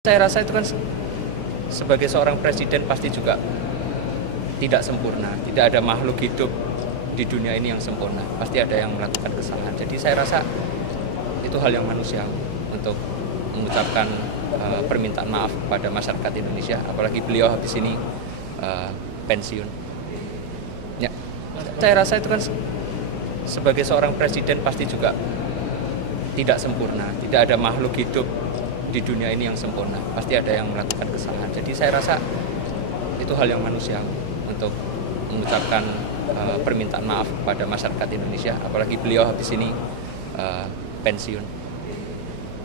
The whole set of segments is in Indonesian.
Saya rasa itu kan sebagai seorang presiden pasti juga tidak sempurna. Tidak ada makhluk hidup di dunia ini yang sempurna. Pasti ada yang melakukan kesalahan. Jadi saya rasa itu hal yang manusiawi untuk mengucapkan permintaan maaf kepada masyarakat Indonesia. Apalagi beliau habis ini pensiun. Ya, saya rasa itu kan sebagai seorang presiden pasti juga tidak sempurna. Tidak ada makhluk hidup di dunia ini yang sempurna. Pasti ada yang melakukan kesalahan. Jadi saya rasa itu hal yang manusiawi untuk mengucapkan permintaan maaf kepada masyarakat Indonesia. Apalagi beliau habis ini pensiun.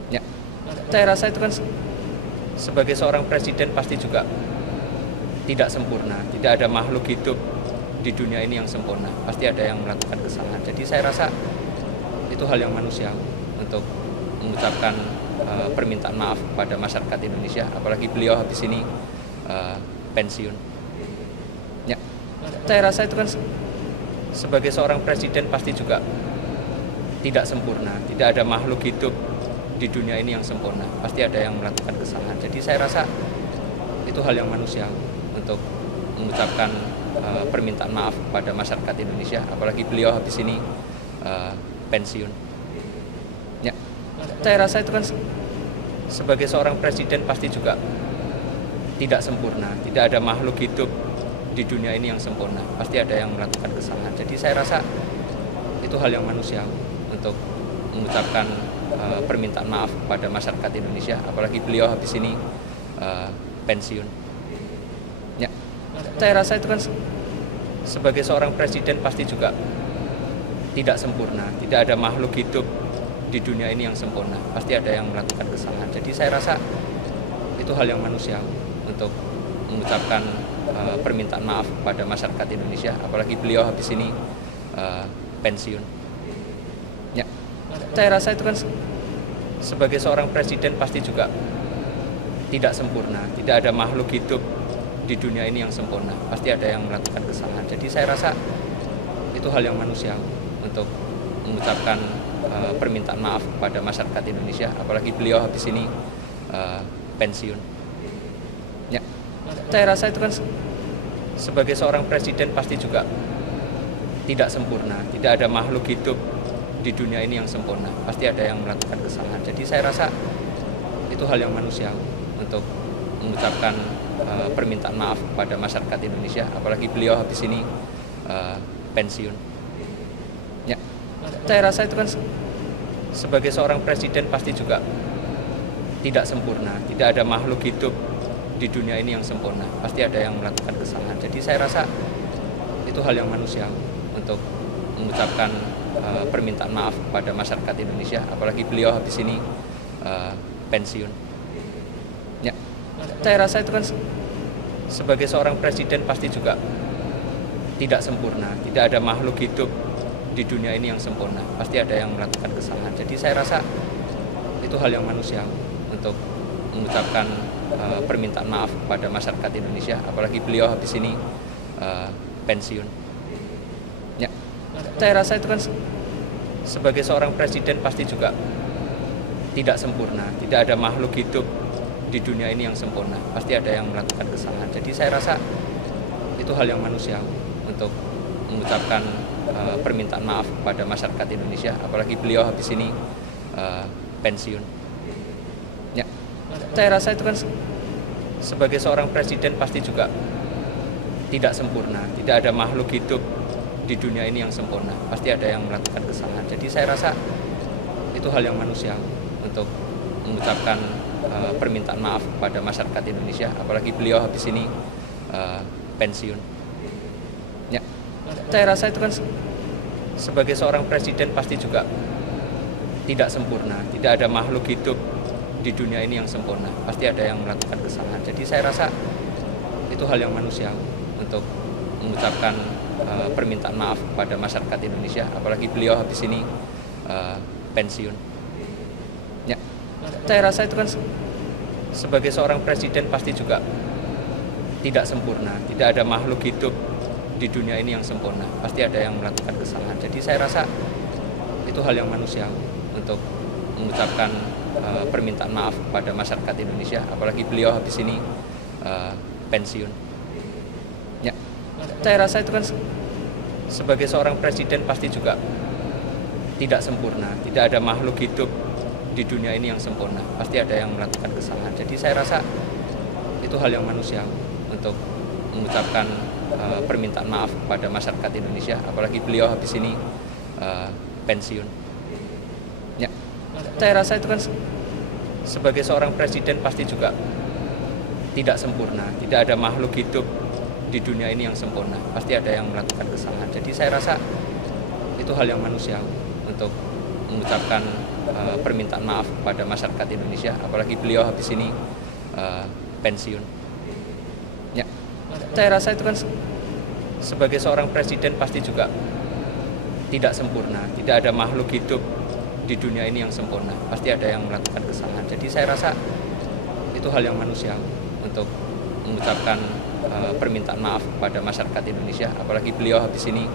Ya, saya rasa itu kan sebagai seorang presiden pasti juga tidak sempurna. Tidak ada makhluk hidup di dunia ini yang sempurna. Pasti ada yang melakukan kesalahan. Jadi saya rasa itu hal yang manusiawi untuk mengucapkan permintaan maaf kepada masyarakat Indonesia. Apalagi beliau habis ini pensiun. Ya, saya rasa itu kan sebagai seorang presiden pasti juga tidak sempurna. Tidak ada makhluk hidup di dunia ini yang sempurna. Pasti ada yang melakukan kesalahan. Jadi saya rasa itu hal yang manusiawi untuk mengucapkan permintaan maaf kepada masyarakat Indonesia. Apalagi beliau habis ini pensiun. Ya, saya rasa itu kan sebagai seorang presiden pasti juga tidak sempurna. Tidak ada makhluk hidup di dunia ini yang sempurna. Pasti ada yang melakukan kesalahan. Jadi saya rasa itu hal yang manusiawi untuk mengucapkan permintaan maaf kepada masyarakat Indonesia. Apalagi beliau habis ini pensiun. Ya, saya rasa itu kan sebagai seorang presiden pasti juga tidak sempurna. Tidak ada makhluk hidup di dunia ini yang sempurna. Pasti ada yang melakukan kesalahan. Jadi saya rasa itu hal yang manusiawi untuk mengucapkan permintaan maaf kepada masyarakat Indonesia. Apalagi beliau habis ini pensiun. Ya, saya rasa itu kan sebagai seorang presiden pasti juga tidak sempurna. Tidak ada makhluk hidup di dunia ini yang sempurna. Pasti ada yang melakukan kesalahan. Jadi saya rasa itu hal yang manusiawi untuk mengucapkan permintaan maaf kepada masyarakat Indonesia. Apalagi beliau habis ini pensiun. Ya, saya rasa itu kan sebagai seorang presiden pasti juga tidak sempurna. Tidak ada makhluk hidup di dunia ini yang sempurna. Pasti ada yang melakukan kesalahan. Jadi saya rasa itu hal yang manusiawi untuk mengucapkan permintaan maaf kepada masyarakat Indonesia. Apalagi beliau habis ini pensiun. Ya, saya rasa itu kan sebagai seorang presiden pasti juga tidak sempurna. Tidak ada makhluk hidup di dunia ini yang sempurna. Pasti ada yang melakukan kesalahan. Jadi saya rasa itu hal yang manusiawi untuk mengucapkan permintaan maaf kepada masyarakat Indonesia. Apalagi beliau habis ini pensiun. Ya, saya rasa itu kan sebagai seorang presiden pasti juga tidak sempurna. Tidak ada makhluk hidup di dunia ini yang sempurna. Pasti ada yang melakukan kesalahan. Jadi saya rasa itu hal yang manusiawi untuk mengucapkan permintaan maaf kepada masyarakat Indonesia. Apalagi beliau habis ini pensiun. Ya, saya rasa itu kan sebagai seorang presiden pasti juga tidak sempurna. Tidak ada makhluk hidup di dunia ini yang sempurna. Pasti ada yang melakukan kesalahan. Jadi saya rasa itu hal yang manusiawi untuk mengucapkan permintaan maaf kepada masyarakat Indonesia. Apalagi beliau habis ini pensiun. Ya, saya rasa itu kan sebagai seorang presiden pasti juga tidak sempurna. Tidak ada makhluk hidup di dunia ini yang sempurna. Pasti ada yang melakukan kesalahan. Jadi saya rasa itu hal yang manusiawi untuk mengucapkan permintaan maaf kepada masyarakat Indonesia. Apalagi beliau habis ini pensiun. Ya, saya rasa itu kan sebagai seorang presiden pasti juga tidak sempurna. Tidak ada makhluk hidup di dunia ini yang sempurna. Pasti ada yang melakukan kesalahan. Jadi saya rasa itu hal yang manusiawi untuk mengucapkan permintaan maaf kepada masyarakat Indonesia. Apalagi beliau habis ini pensiun. Ya, saya rasa itu kan sebagai seorang presiden pasti juga tidak sempurna. Tidak ada makhluk hidup di dunia ini yang sempurna. Pasti ada yang melakukan kesalahan. Jadi saya rasa itu hal yang manusiawi untuk mengucapkan permintaan maaf kepada masyarakat Indonesia, apalagi beliau habis ini pensiun. Ya, saya rasa itu kan sebagai seorang presiden pasti juga tidak sempurna, tidak ada makhluk hidup di dunia ini yang sempurna, pasti ada yang melakukan kesalahan. Jadi saya rasa itu hal yang manusiawi untuk mengucapkan permintaan maaf kepada masyarakat Indonesia, apalagi beliau habis ini pensiun. Ya, saya rasa itu kan sebagai seorang presiden pasti juga tidak sempurna, tidak ada makhluk hidup di dunia ini yang sempurna, pasti ada yang melakukan kesalahan. Jadi saya rasa itu hal yang manusiawi untuk mengucapkan permintaan maaf kepada masyarakat Indonesia, apalagi beliau habis ini pensiun. Ya, saya rasa itu kan sebagai seorang presiden pasti juga tidak sempurna, tidak ada makhluk hidup di dunia ini yang sempurna, pasti ada yang melakukan kesalahan. Jadi saya rasa itu hal yang manusiawi untuk mengucapkan permintaan maaf kepada masyarakat Indonesia, apalagi beliau habis ini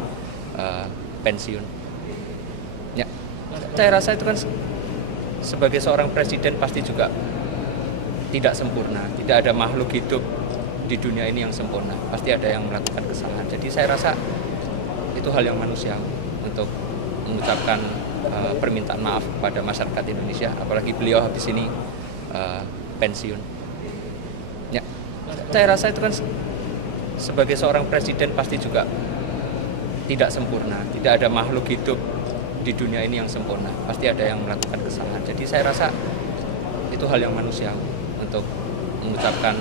pensiun. Ya, saya rasa itu kan sebagai seorang presiden pasti juga tidak sempurna, tidak ada makhluk hidup di dunia ini yang sempurna, pasti ada yang melakukan kesalahan. Jadi saya rasa itu hal yang manusiawi untuk mengucapkan permintaan maaf kepada masyarakat Indonesia, apalagi beliau habis ini pensiun. Ya, saya rasa itu kan sebagai seorang presiden pasti juga tidak sempurna, tidak ada makhluk hidup di dunia ini yang sempurna, pasti ada yang melakukan kesalahan. Jadi saya rasa itu hal yang manusiawi untuk mengucapkan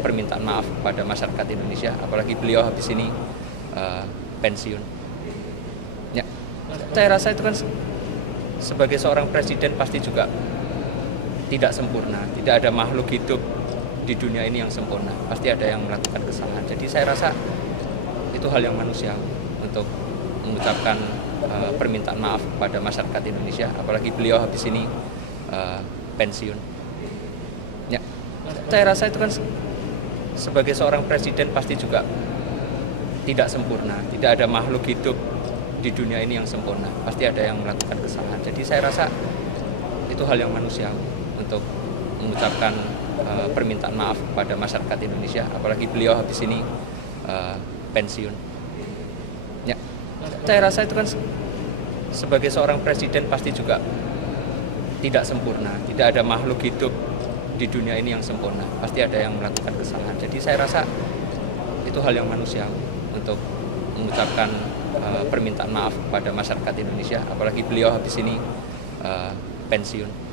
permintaan maaf kepada masyarakat Indonesia, apalagi beliau habis ini pensiun. Ya, saya rasa itu kan sebagai seorang presiden pasti juga tidak sempurna, tidak ada makhluk hidup di dunia ini yang sempurna, pasti ada yang melakukan kesalahan. Jadi saya rasa itu hal yang manusiawi untuk mengucapkan permintaan maaf kepada masyarakat Indonesia, apalagi beliau habis ini pensiun. Ya, saya rasa itu kan sebagai seorang presiden pasti juga tidak sempurna, tidak ada makhluk hidup di dunia ini yang sempurna, pasti ada yang melakukan kesalahan. Jadi saya rasa itu hal yang manusiawi untuk mengucapkan permintaan maaf kepada masyarakat Indonesia, apalagi beliau habis ini pensiun. Ya, saya rasa itu kan sebagai seorang presiden pasti juga tidak sempurna, tidak ada makhluk hidup di dunia ini yang sempurna, pasti ada yang melakukan kesalahan. Jadi saya rasa itu hal yang manusiawi untuk mengucapkan permintaan maaf kepada masyarakat Indonesia, apalagi beliau habis ini pensiun.